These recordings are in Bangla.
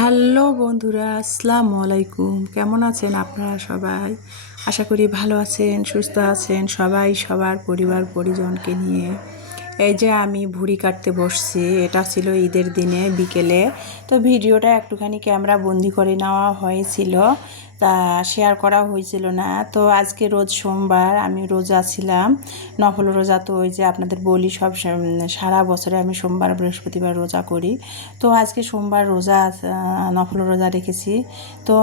হ্যালো বন্ধুরা, আসসালামু আলাইকুম। কেমন আছেন আপনারা সবাই? আশা করি ভালো আছেন, সুস্থ আছেন সবাই সবার পরিবার পরিজনকে নিয়ে। এই যে আমি ভুঁড়ি কাটতে বসছি, এটা ছিল ঈদের দিনে বিকেলে। তো ভিডিওটা একটুখানি ক্যামেরা বন্দি করে নেওয়া হয়েছিল, তা শেয়ার করা হয়েছিল না। তো আজকে রোজ সোমবার, আমি রোজা ছিলাম, নফল রোজা। তো ওই যে আপনাদের বলি সব সারা বছরে আমি সোমবার বৃহস্পতিবার রোজা করি। তো আজকে সোমবার রোজা, নফল রোজা রেখেছি। তো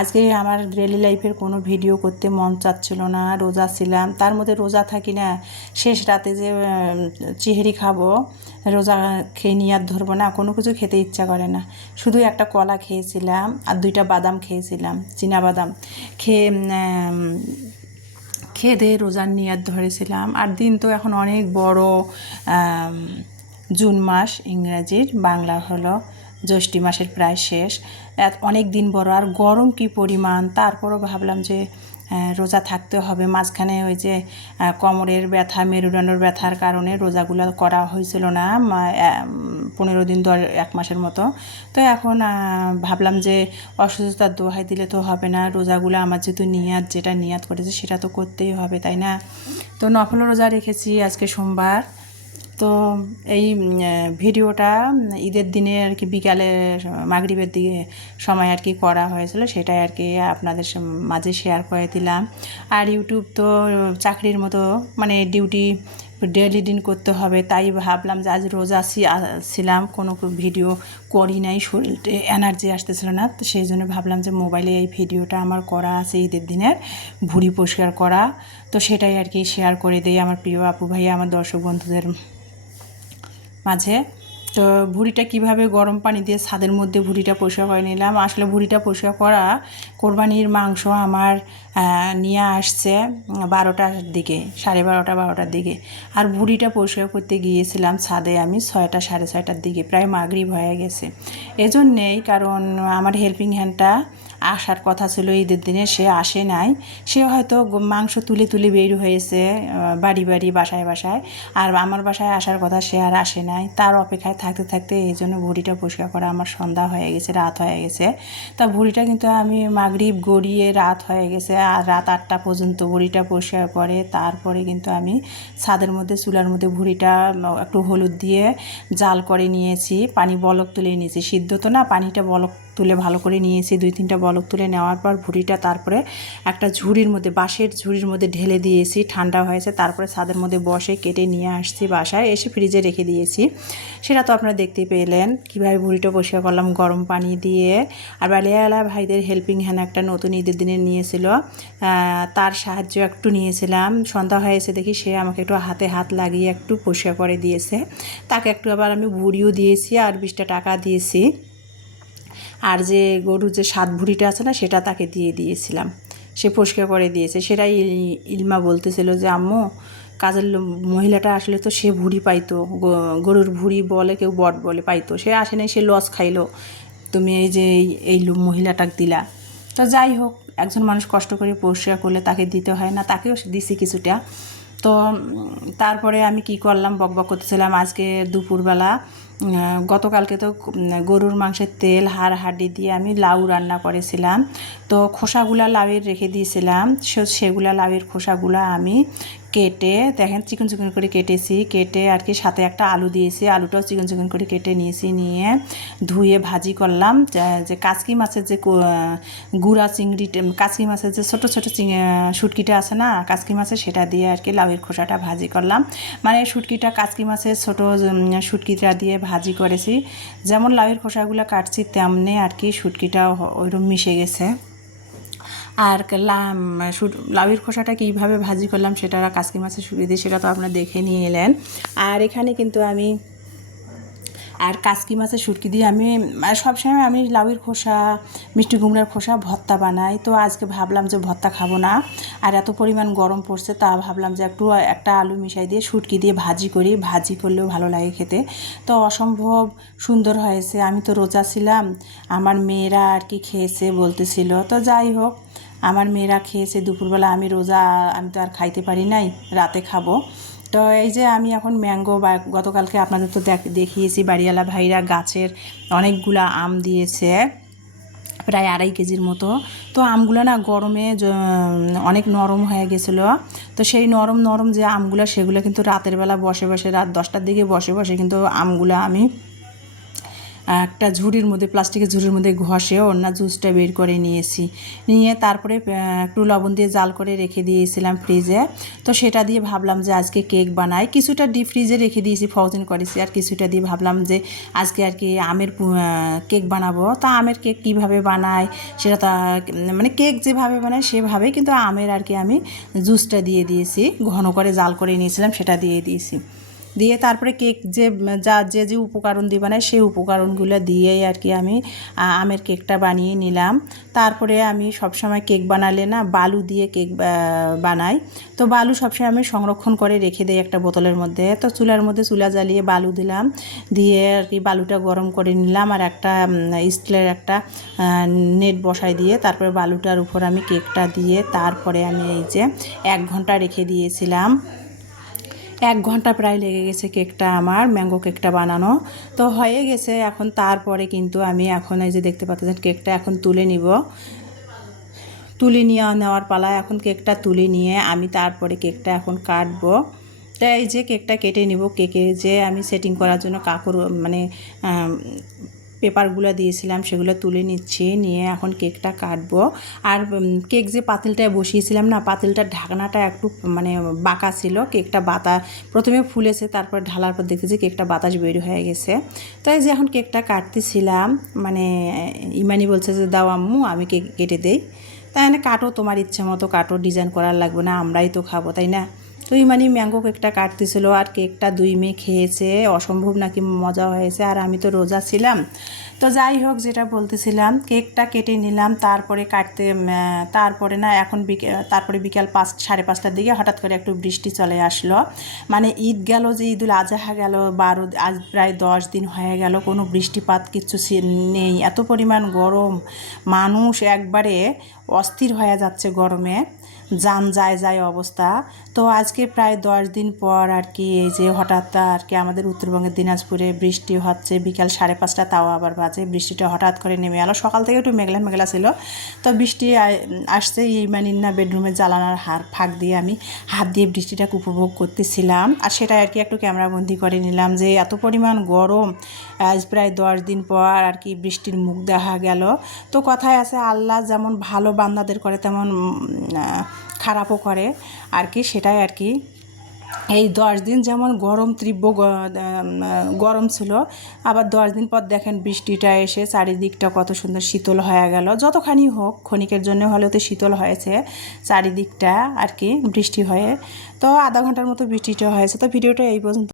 আজকে আমার ডেলি লাইফের কোনো ভিডিও করতে মন চাচ্ছিল না, রোজা ছিলাম। তার মধ্যে রোজা থাকি না, শেষ রাতে যে চিহেরি খাবো, রোজা খেয়ে নিয়াত ধরবো না, কোনো কিছু খেতে ইচ্ছা করে না। শুধু একটা কলা খেয়েছিলাম আর 2টা বাদাম খেয়েছিলাম, চীনা বাদাম খেয়ে খেয়ে দিয়ে রোজার নিয়াত ধরেছিলাম। আর দিন তো এখন অনেক বড়, জুন মাস ইংরাজির, বাংলা হলো জ্যৈষ্ঠী মাসের প্রায় শেষ। অনেক দিন বড়, আর গরম কি পরিমাণ। তারপরও ভাবলাম যে রোজা থাকতে হবে। মাঝখানে ওই যে কোমরের ব্যথা, মেরুদণ্ডের ব্যথার কারণে রোজাগুলো করা হয়েছিল না, 15 দিন 1 মাসের মতো। তো এখন ভাবলাম যে অসুস্থতার দোহাই দিলে তো হবে না, রোজাগুলো আমার যেহেতু নিয়াত, যেটা নিয়াত করেছে সেটা তো করতেই হবে, তাই না? তো নফল রোজা রেখেছি আজকে সোমবার। তো এই ভিডিওটা ঈদের দিনে আর কি বিকালে মাগরিবের দিকে সময় আর কি করা হয়েছিল, সেটাই আর কি আপনাদের মাঝে শেয়ার করে দিলাম। আর ইউটিউব তো চাকরির মতো, মানে ডিউটি ডেলি দিন করতে হবে, তাই ভাবলাম যে আজ রোজা ছিলাম, কোনো ভিডিও করি নাই, শরীরে এনার্জি আসতেছিল না। তো সেই জন্য ভাবলাম যে মোবাইলে এই ভিডিওটা আমার করা আছে ঈদের দিনের, ভুঁড়ি পরিষ্কার করা। তো সেটাই আর কি শেয়ার করে দিই আমার প্রিয় আপু ভাইয়া, আমার দর্শক বন্ধুদের মাঝে। তো ভুঁড়িটা কিভাবে গরম পানি দিয়ে ছাদের মধ্যে ভুঁড়িটা পরিষ্কার করে নিলাম। আসলে ভুঁড়িটা পরিষ্কার করা, কোরবানির মাংস আমার নিয়ে আসছে 12টার দিকে, 12:30-12টার দিকে। আর ভুঁড়িটা পরিষ্কার করতে গিয়েছিলাম ছাদে আমি 6টা 6:30টার দিকে, প্রায় মাগরিব হয়ে গেছে। এজন্যেই, কারণ আমার হেল্পিং হ্যান্ডটা আসার কথা ছিল ঈদের দিনে, সে আসে নাই। সে হয়তো মাংস তুলে তুলে বের হয়েছে বাড়ি বাড়ি, বাসায় বাসায়। আর আমার বাসায় আসার কথা, সে আর আসে নাই। তার অপেক্ষায় থাকতে থাকতে এই জন্য ভুঁড়িটা পরিষ্কার করা আমার সন্ধ্যা হয়ে গেছে, রাত হয়ে গেছে। তা ভুঁড়িটা কিন্তু আমি মাগরিব গড়িয়ে রাত হয়ে গেছে, আর রাত 8টা পর্যন্ত ভুঁড়িটা পরিষ্কার করে তারপরে কিন্তু আমি ছাদের মধ্যে, চুলার মধ্যে ভুঁড়িটা একটু হলুদ দিয়ে জাল করে নিয়েছি, পানি বলক তুলে নিয়েছি। সিদ্ধ তো না, পানিটা বলক তুলে ভালো করে নিয়েছি। 2-3টা বলক তুলে নেওয়ার পর ভুঁড়িটা তারপরে একটা ঝুড়ির মধ্যে, বাঁশের ঝুড়ির মধ্যে ঢেলে দিয়েছি, ঠান্ডা হয়েছে। তারপরে ছাদের মধ্যে বসে কেটে নিয়ে আসছি বাসায়, এসে ফ্রিজে রেখে দিয়েছি। সেটা তো আপনারা দেখতেই পেলেন কীভাবে ভুঁড়িটা পরিষ্কার করলাম গরম পানি দিয়ে। আর বালিয়ালা ভাইদের হেল্পিং হ্যান্ড একটা নতুন ঈদের দিনে নিয়েছিল, তার সাহায্য একটু নিয়েছিলাম। সন্ধ্যা হয়েছে দেখি সে আমাকে একটু হাতে হাত লাগিয়ে একটু পরিষ্কার করে দিয়েছে। তাকে একটু আবার আমি ভুঁড়িও দিয়েছি আর 20টা টাকা দিয়েছি। আর যে গরুর যে 7 ভুঁড়িটা আছে না, সেটা তাকে দিয়ে দিয়েছিলাম, সে পরিষ্কার করে দিয়েছে। সেটাই ইলমা বলতেছিল যে আম্মু, কাজের মহিলাটা আসলে তো সে ভুঁড়ি পাইতো, গরুর ভুঁড়ি বলে, কেউ বট বলে, পাইতো। সে আসে নাই, সে লস খাইলো, তুমি এই যে এই মহিলাটাকে দিলা। তো যাই হোক, একজন মানুষ কষ্ট করে পরিষ্কার করলে তাকে দিতে হয় না, তাকেও দিছি কিছুটা। তো তারপরে আমি কি করলাম, বকবক করতেছিলাম। আজকে দুপুরবেলা, গতকালকে তো গরুর মাংসের তেল, হাড় হাড্ডি দিয়ে আমি লাউ রান্না করেছিলাম। তো খোসাগুলা লাউয়ের রেখে দিয়েছিলাম, সেগুলা লাউয়ের খোসাগুলা আমি কেটে, দেখেন চিকন চিকন করে কেটেছি, কেটে আর কি সাথে একটা আলু দিয়েছি, আলুটাও চিকন চিকন করে কেটে নিয়েছি, নিয়ে ধুয়ে ভাজি করলাম। যে কাচকি মাছের যে গুঁড়া চিংড়ি, কাচকি মাছের যে ছোটো ছোটো শুটকিটা আছে না কাচকি মাছের, সেটা দিয়ে আর কি লাউয়ের খোসাটা ভাজি করলাম। মানে শুটকিটা কাচকি মাছের ছোটো শুটকিটা দিয়ে ভাজি করেছি। যেমন লাউয়ের খোসাগুলো কাটছি তেমনি আর কি শুটকিটাও ওইরকম মিশে গেছে। আর লাউয়ের খোসাটা কীভাবে ভাজি করলাম সেটা কাচকি মাছের শুটকি দিয়ে, সেটা তো আপনারা দেখে নিয়ে এলেন। আর এখানে কিন্তু আমি কাচকি মাছের শুটকি দিয়ে আমি সবসময় আমি লাউয়ের খোসা, মিষ্টি কুমড়ার খোসা ভর্তা বানাই। তো আজকে ভাবলাম যে ভর্তা খাবো না, আর এত পরিমাণ গরম পড়ছে, তা ভাবলাম যে একটা আলু মিশাই দিয়ে শুটকি দিয়ে ভাজি করি, ভাজি করলেও ভালো লাগে খেতে। তো অসম্ভব সুন্দর হয়েছে। আমি তো রোজা ছিলাম, আমার মেয়েরা আর কি খেয়েছে বলতেছিল। তো যাই হোক, আমার মেয়েরা খেয়েছে দুপুরবেলা, আমি রোজা, আমি তো আর খাইতে পারি নাই, রাতে খাবো। তো এই যে আমি এখন ম্যাঙ্গো বা গতকালকে আপনাদের তো দেখিয়েছি বাড়িওয়ালা ভাইরা গাছের অনেকগুলা আম দিয়েছে, প্রায় 2.5 কেজির মতো। তো আমগুলো না গরমে অনেক নরম হয়ে গেছিলো। তো সেই নরম নরম যে আমগুলো সেগুলো কিন্তু রাতের বেলা বসে বসে রাত 10টার দিকে বসে বসে কিন্তু আমগুলো আমি একটা ঝুড়ির মধ্যে, প্লাস্টিকের ঝুড়ির মধ্যে ঘষে অন্য জুসটা বের করে নিয়ে তারপরে একটু লবণ দিয়ে জাল করে রেখে দিয়েছিলাম ফ্রিজে। তো সেটা দিয়ে ভাবলাম যে আজকে কেক বানাই। কিছুটা ডিপ ফ্রিজে রেখে দিয়েছি, ফ্রোজেন করেছি, আর কিছুটা দিয়ে ভাবলাম যে আজকে আর কি আমের কেক বানাবো। তা আমের কেক কীভাবে বানাই সেটা তা মানে কেক যেভাবে বানাই সেভাবেই, কিন্তু আমের আর কি আমি জুসটা দিয়ে দিয়েছি, ঘন করে জাল করে নিয়েছিলাম সেটা দিয়ে দিয়েছি। দিয়ে তারপরে কেক যে উপকরণ দিয়ে বানাই সেই উপকরণগুলো দিয়েই আর কি আমি আমের কেকটা বানিয়ে নিলাম। তারপরে আমি সবসময় কেক বানালে না বালু দিয়ে কেক বানাই। তো বালু সবসময় আমি সংরক্ষণ করে রেখে দিই একটা বোতলের মধ্যে। তো চুলার মধ্যে চুলা জ্বালিয়ে বালু দিলাম, দিয়ে আর কি বালুটা গরম করে নিলাম, আর একটা স্টিলের একটা নেট বসাই দিয়ে তারপরে বালুটার উপর আমি কেকটা দিয়ে তারপরে আমি এই যে 1 ঘন্টা রেখে দিয়েছিলাম। 1 ঘন্টা প্রায় লেগে গেছে কেকটা আমার, ম্যাঙ্গো কেকটা বানানো। তো হয়ে গেছে এখন। তারপরে কিন্তু আমি এখন এই যে দেখতে পাচ্ছেন কেকটা এখন তুলে নিব, নেওয়ার পালা। এখন কেকটা তুলে নিয়ে আমি তারপরে কেকটা এখন কাটবো। তাই এই যে কেকটা কেটে নিব। কেকে যে আমি সেটিং করার জন্য কাপড় মানে পেপারগুলো দিয়েছিলাম সেগুলো তুলে নিচ্ছি, নিয়ে এখন কেকটা কাটবো। আর কেক যে পাতিলটায় বসিয়েছিলাম না, পাতিলটার ঢাকনাটা একটু মানে বাঁকা ছিল। কেকটা প্রথমে ফুলেছে, তারপর ঢালার পর দেখতেছি কেকটা বাতাস বের হয়ে গেছে। তো এই যে এখন কেকটা কাটতেছিলাম, মানে ইমানি বলছে যে দাও আম্মু আমি কেক কেটে দেই। তাই না, কাটো তোমার ইচ্ছা মতো কাটো, ডিজাইন করার লাগবে না, আমরাই তো খাবো তাই না। তো ইমানি ম্যাঙ্গো কেকটা কাটতেছিল, আর কেকটা 2 মেয়ে খেয়েছে, অসম্ভব নাকি মজা হয়েছে। আর আমি তো রোজা ছিলাম। তো যাই হোক, যেটা বলতেছিলাম, কেকটা কেটে নিলাম। তারপরে তারপরে না এখন তারপরে বিকাল 5-5:30টার দিকে হঠাৎ করে একটু বৃষ্টি চলে আসলো। মানে ঈদ গেল, যে ঈদুল আজহা গেল, আজ প্রায় 10 দিন হয়ে গেল, কোনো বৃষ্টিপাত কিচ্ছু নেই। এত পরিমাণ গরম, মানুষ একবারে অস্থির হয়ে যাচ্ছে গরমে, যান যায় অবস্থা। তো আজকে প্রায় 10 দিন পর আর কি এই যে হঠাৎ আর কি আমাদের উত্তরবঙ্গের দিনাজপুরে বৃষ্টি হচ্ছে। বিকাল 5:30 তাও আবার বাজে, বৃষ্টিটা হঠাৎ করে নেমে এলো। সকাল থেকে একটু মেঘলা মেঘলা ছিল, তো বৃষ্টি আসছে। ইমানির বেডরুমে জ্বালানার ফাঁক দিয়ে আমি হাত দিয়ে বৃষ্টিটাকে উপভোগ করতেছিলাম। আর সেটা আর কি একটু ক্যামেরাবন্দি করে নিলাম যে এত পরিমাণ গরম, আজ প্রায় 10 দিন পর আর কি বৃষ্টির মুখ দেখা গেল। তো কথায় আছে, আল্লাহ যেমন ভালো বান্দাদের করে তেমন খারাপও করে আর কি। সেটাই আর কি, এই 10 দিন যেমন তীব্র গরম ছিল, আবার 10 দিন পর দেখেন বৃষ্টিটা এসে চারিদিকটা কত সুন্দর শীতল হয়ে গেল। যতখানি হোক, ক্ষণিকের জন্য হলেও তো শীতল হয়েছে চারিদিকটা আর কি বৃষ্টি হয়ে। তো আধা ঘন্টার মতো বৃষ্টিটা হয়েছে। তো ভিডিওটা এই পর্যন্ত।